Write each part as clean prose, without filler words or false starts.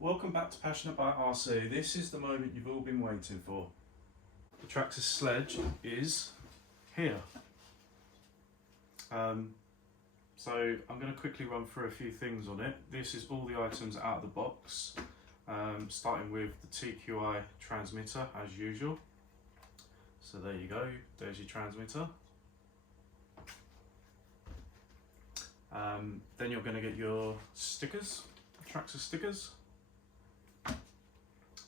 Welcome back to Passionate by RC. This is the moment you've all been waiting for. The Traxxas Sledge is here. So I'm going to quickly run through a few things on it. This is all the items out of the box, starting with the TQI transmitter as usual. So there you go, there's your transmitter. Then you're going to get your stickers, Traxxas stickers.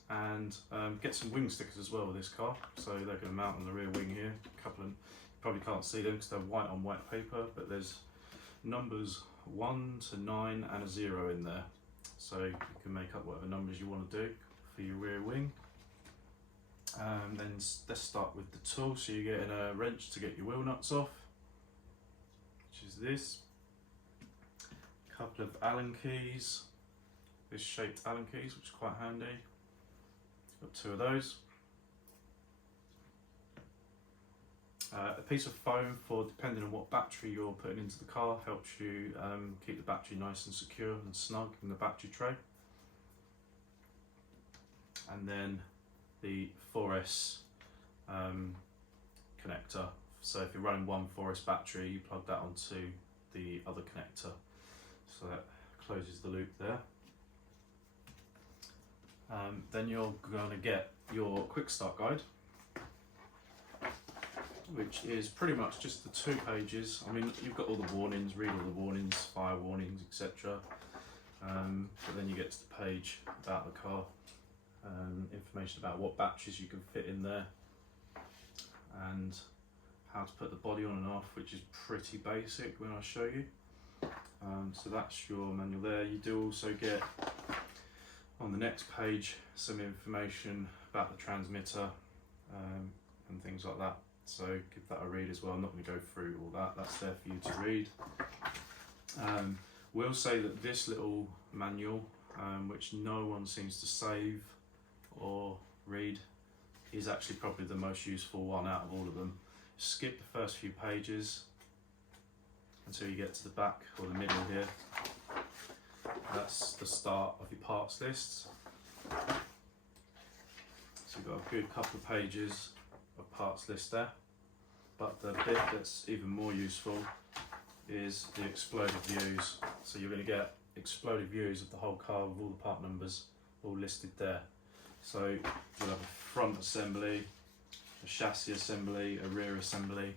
And get some wing stickers as well with this car, so they're going to mount on the rear wing here. A couple of, you probably can't see them because they're white on white paper, but there's numbers 1 to 9 and a 0 in there, so you can make up whatever numbers you want to do for your rear wing. Then let's start with the tool. So you're getting a wrench to get your wheel nuts off, which is this. A couple of Allen keys, this shaped Allen keys, which is quite handy. Got 2 of those. A piece of foam for, depending on what battery you're putting into the car, helps you keep the battery nice and secure and snug in the battery tray. And then the 4S connector. So if you're running one 4S battery, you plug that onto the other connector. So that closes the loop there. Then you're going to get your quick start guide, which is pretty much just the 2 pages. I mean, you've got all the warnings, read all the warnings, fire warnings, etc. But then you get to the page about the car, information about what batteries you can fit in there, and how to put the body on and off, which is pretty basic when I show you. So that's your manual there. You do also get, on the next page, some information about the transmitter and things like that. So give that a read as well. I'm not going to go through all that. That's there for you to read. We'll say that this little manual, which no one seems to save or read, is actually probably the most useful one out of all of them. Skip the first few pages until you get to the back or the middle here. That's the start of your parts lists. So you've got a good couple of pages of parts list there. But the bit that's even more useful is the exploded views. So you're going to get exploded views of the whole car with all the part numbers all listed there. So you'll have a front assembly, a chassis assembly, a rear assembly,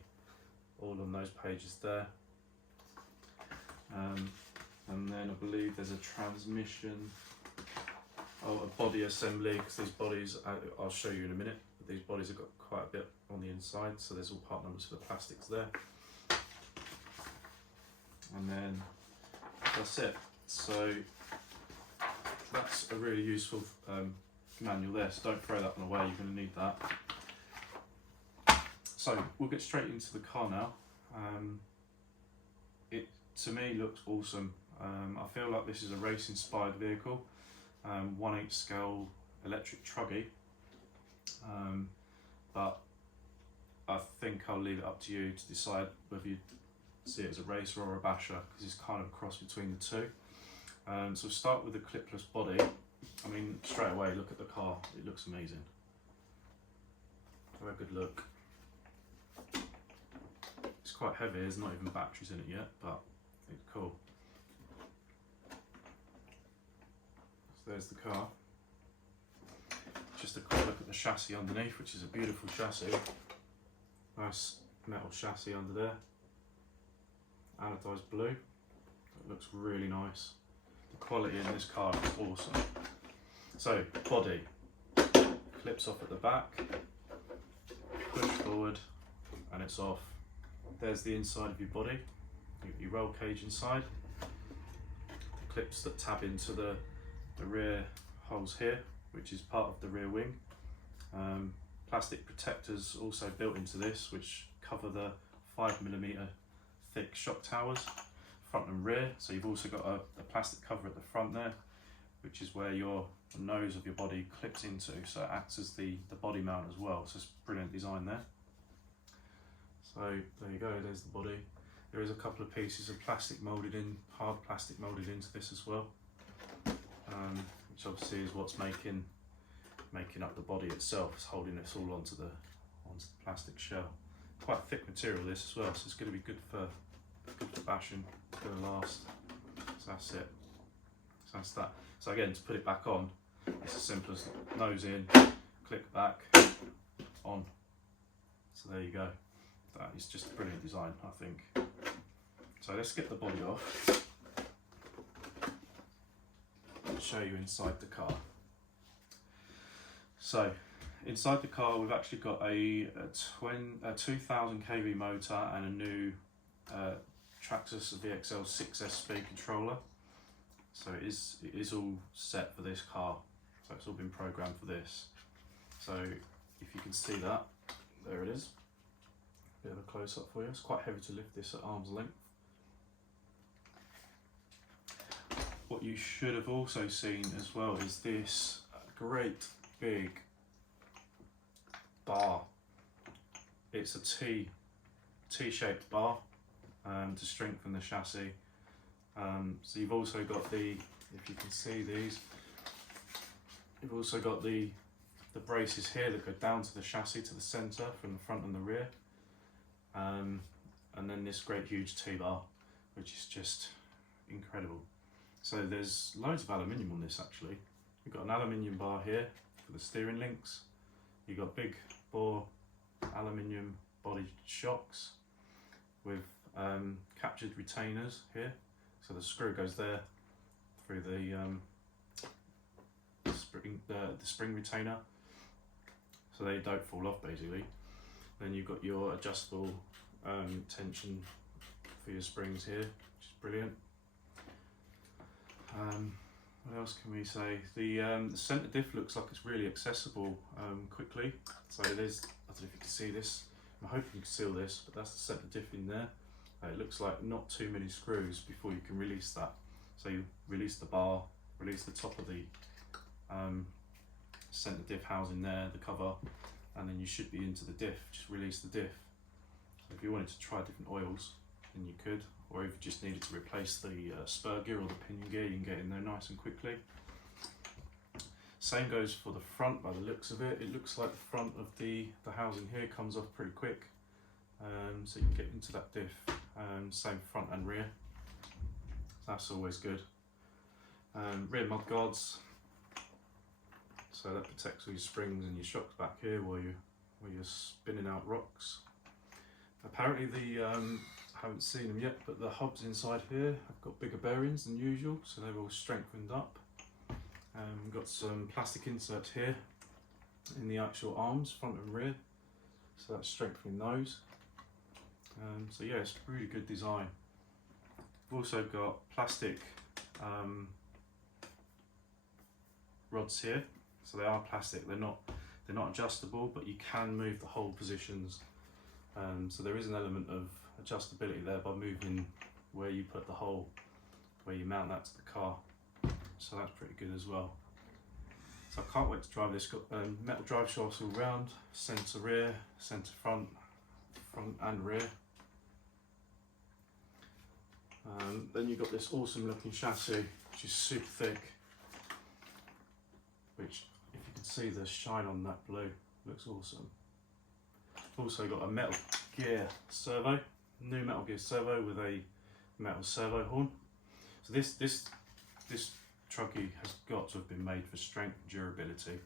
all on those pages there. And then I believe there's a transmission, a body assembly, because these bodies, I'll show you in a minute, but these bodies have got quite a bit on the inside, so there's all part numbers for the plastics there. And then that's it. So that's a really useful manual there, so don't throw that one away, you're going to need that. So we'll get straight into the car now. It, to me, looks awesome. I feel like this is a race inspired vehicle, 1/8 scale electric truggy, but I think I'll leave it up to you to decide whether you see it as a racer or a basher, because it's kind of a cross between the two. So we'll start with the clipless body. I mean, straight away, look at the car, it looks amazing. Have a good look. It's quite heavy, there's not even batteries in it yet, but it's cool. So there's the car. Just a quick look at the chassis underneath, which is a beautiful chassis. Nice metal chassis under there. Anodized blue. It looks really nice. The quality in this car is awesome. So, body. Clips off at the back. Push forward and it's off. There's the inside of your body. You got your roll cage inside. The clips that tab into the rear holes here, which is part of the rear wing. Plastic protectors also built into this, which cover the 5mm thick shock towers, front and rear. So you've also got a plastic cover at the front there, which is where the nose of your body clips into, so it acts as the body mount as well. So it's brilliant design there. So there you go, there's the body. There is a couple of pieces of plastic moulded in, hard plastic moulded into this as well, which obviously is what's making up the body itself. It's holding this all onto the plastic shell. Quite thick material this as well, so it's going to be good for bashing. It's going to last. So that's it. So that's that. So again, to put it back on, it's as simple as nose in, click back, on. So there you go. That is just a brilliant design, I think. So let's get the body off. I'll show you inside the car. So inside the car we've actually got a 2000 kV motor and a new Traxxas VXL 6S speed controller. So it is all set for this car. So it's all been programmed for this. So if you can see that, there it is. Bit of a close up for you. It's quite heavy to lift this at arm's length. What you should have also seen as well is this great big bar. It's a T-shaped bar to strengthen the chassis. So you've also got if you can see these, you've also got the braces here that go down to the chassis, to the centre, from the front and the rear. And then this great huge T-bar, which is just incredible. So there's loads of aluminium on this actually. You've got an aluminium bar here for the steering links. You've got big bore aluminium body shocks with captured retainers here. So the screw goes there through the spring retainer, so they don't fall off basically. Then you've got your adjustable tension for your springs here, which is brilliant. What else can we say? The centre diff looks like it's really accessible quickly. So there's, I don't know if you can see this, I'm hoping you can see all this, but that's the centre diff in there. It looks like not too many screws before you can release that. So you release the bar, release the top of the centre diff housing there, the cover, and then you should be into the diff. Just release the diff. So if you wanted to try different oils, then you could, or if you just needed to replace the spur gear or the pinion gear, you can get in there nice and quickly. Same goes for the front by the looks of it. It looks like the front of the housing here comes off pretty quick, so you can get into that diff. Same front and rear, so that's always good. Rear mud guards, so that protects all your springs and your shocks back here while you're spinning out rocks. Apparently I haven't seen them yet, but the hubs inside here have got bigger bearings than usual, so they're all strengthened up. We've got some plastic inserts here in the actual arms, front and rear, so that's strengthening those. So yeah, it's a really good design. We've also got plastic rods here, so they are plastic. They're not adjustable, but you can move the hole positions. So there is an element of adjustability there by moving where you put the hole, where you mount that to the car. So that's pretty good as well. So I can't wait to drive this. Got metal drive shafts all round, centre rear, centre front and rear. Then you've got this awesome looking chassis which is super thick, which if you can see the shine on that blue, looks awesome. Also got a Metal Gear servo, new Metal Gear servo with a metal servo horn. So this truckie has got to have been made for strength and durability,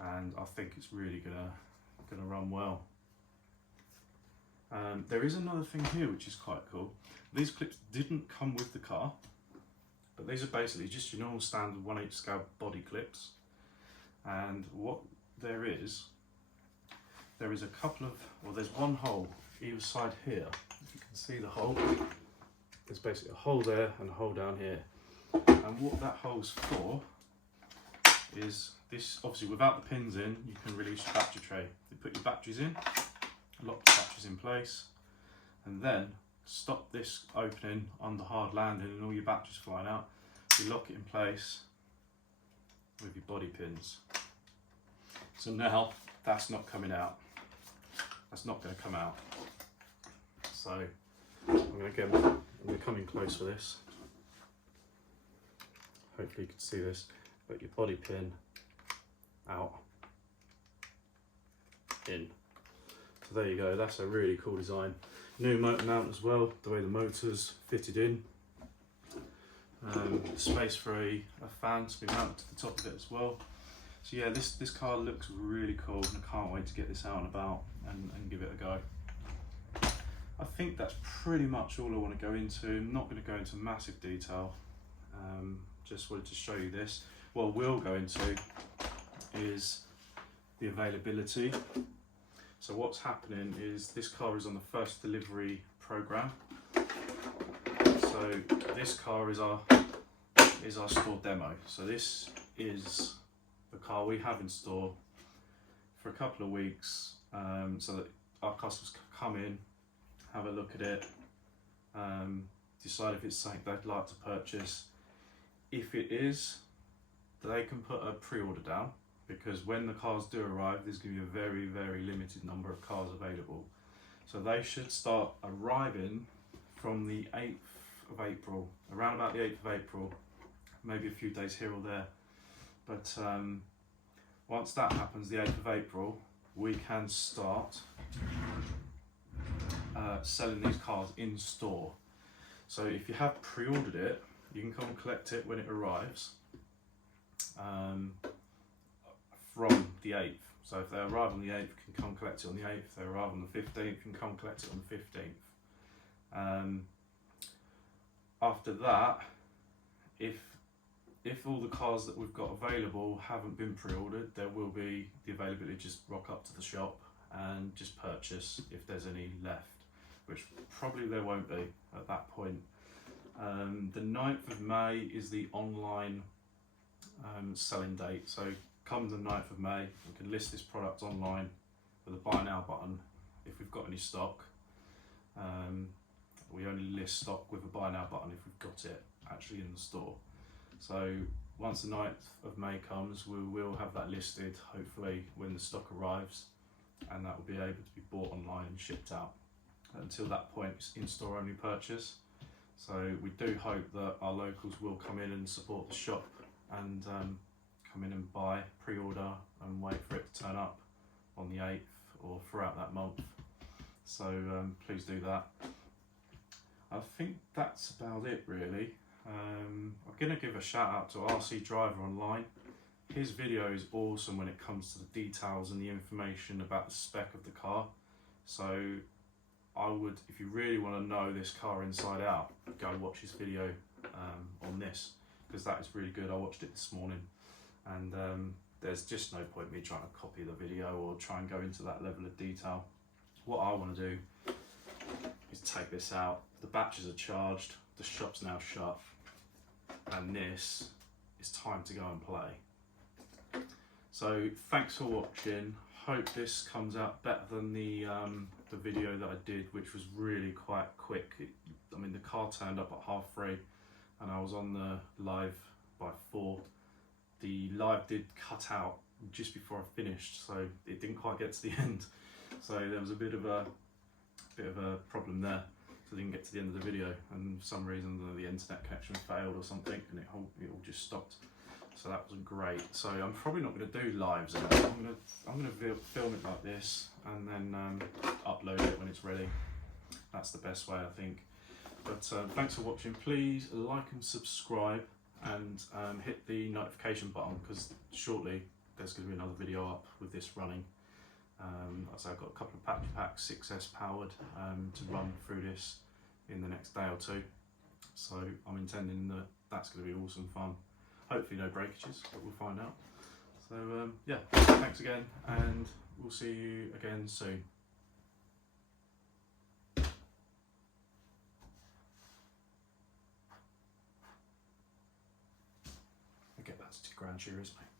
and I think it's really gonna run well. There is another thing here which is quite cool. These clips didn't come with the car, but these are basically just your normal standard 1/8 scale body clips. And what there is a couple of, well, there's one hole either side here. If you can see the hole, there's basically a hole there and a hole down here. And what that hole's for is this, obviously without the pins in, you can release your battery tray. You put your batteries in, lock the batteries in place, and then stop this opening under hard landing and all your batteries flying out. You lock it in place with your body pins. So now that's not coming out. That's not going to come out. So I'm going to come in close for this. Hopefully you can see this. But your body pin out, in. So there you go. That's a really cool design. New motor mount as well. The way the motor's fitted in. Space for a fan to be mounted to the top of it as well. So yeah, this car looks really cool, and I can't wait to get this out and about and give it a go. I think that's pretty much all I want to go into. I'm not going to go into massive detail. Just wanted to show you this. What we'll go into is the availability. So what's happening is this car is on the first delivery program. So this car is our store demo. So this is the car we have in store for a couple of weeks, so that our customers can come in, have a look at it, decide if it's something they'd like to purchase. If it is, they can put a pre-order down, because when the cars do arrive, there's going to be a very, very limited number of cars available. So they should start arriving from the 8th of April, around about the 8th of April, maybe a few days here or there. But once that happens, the 8th of April, we can start selling these cars in store. So if you have pre-ordered it, you can come and collect it when it arrives from the 8th. So if they arrive on the 8th, you can come collect it on the 8th. If they arrive on the 15th, you can come collect it on the 15th. After that, if all the cars that we've got available haven't been pre-ordered, there will be the availability. Just rock up to the shop and just purchase if there's any left, which probably there won't be at that point. The 9th of May is the online selling date. So come the 9th of May, we can list this product online with a buy now button if we've got any stock. We only list stock with a buy now button if we've got it actually in the store. So once the 9th of May comes, we will have that listed, hopefully when the stock arrives, and that will be able to be bought online and shipped out. Until that point, it's in-store only purchase. So we do hope that our locals will come in and support the shop and come in and buy, pre-order, and wait for it to turn up on the 8th or throughout that month. So please do that. I think that's about it really. I'm going to give a shout out to RC Driver Online. His video is awesome when it comes to the details and the information about the spec of the car. So I would, if you really want to know this car inside out, go watch his video on this, because that is really good. I watched it this morning, and there's just no point me trying to copy the video or try and go into that level of detail. What I want to do is take this out. The batteries are charged, the shop's now shut, and this is time to go and play. So thanks for watching. Hope this comes out better than the video that I did, which was really quite quick. I mean, the car turned up at 3:30 and I was on the live by 4. The live did cut out just before I finished, so it didn't quite get to the end. So there was a bit of a problem there. so I didn't get to the end of the video, and for some reason the internet connection failed or something, and it all just stopped. So that was great. So I'm probably not going to do lives in it. I'm going to film it like this and then upload it when it's ready. That's the best way, I think. But thanks for watching. Please like and subscribe, and hit the notification button, because shortly there's going to be another video up with this running. So I've got a couple of battery packs, 6S powered, to run through this in the next day or two. So I'm intending that that's going to be awesome fun. Hopefully no breakages, but we'll find out. So yeah, thanks again, and we'll see you again soon. I'll get back to Grand Shearers, mate.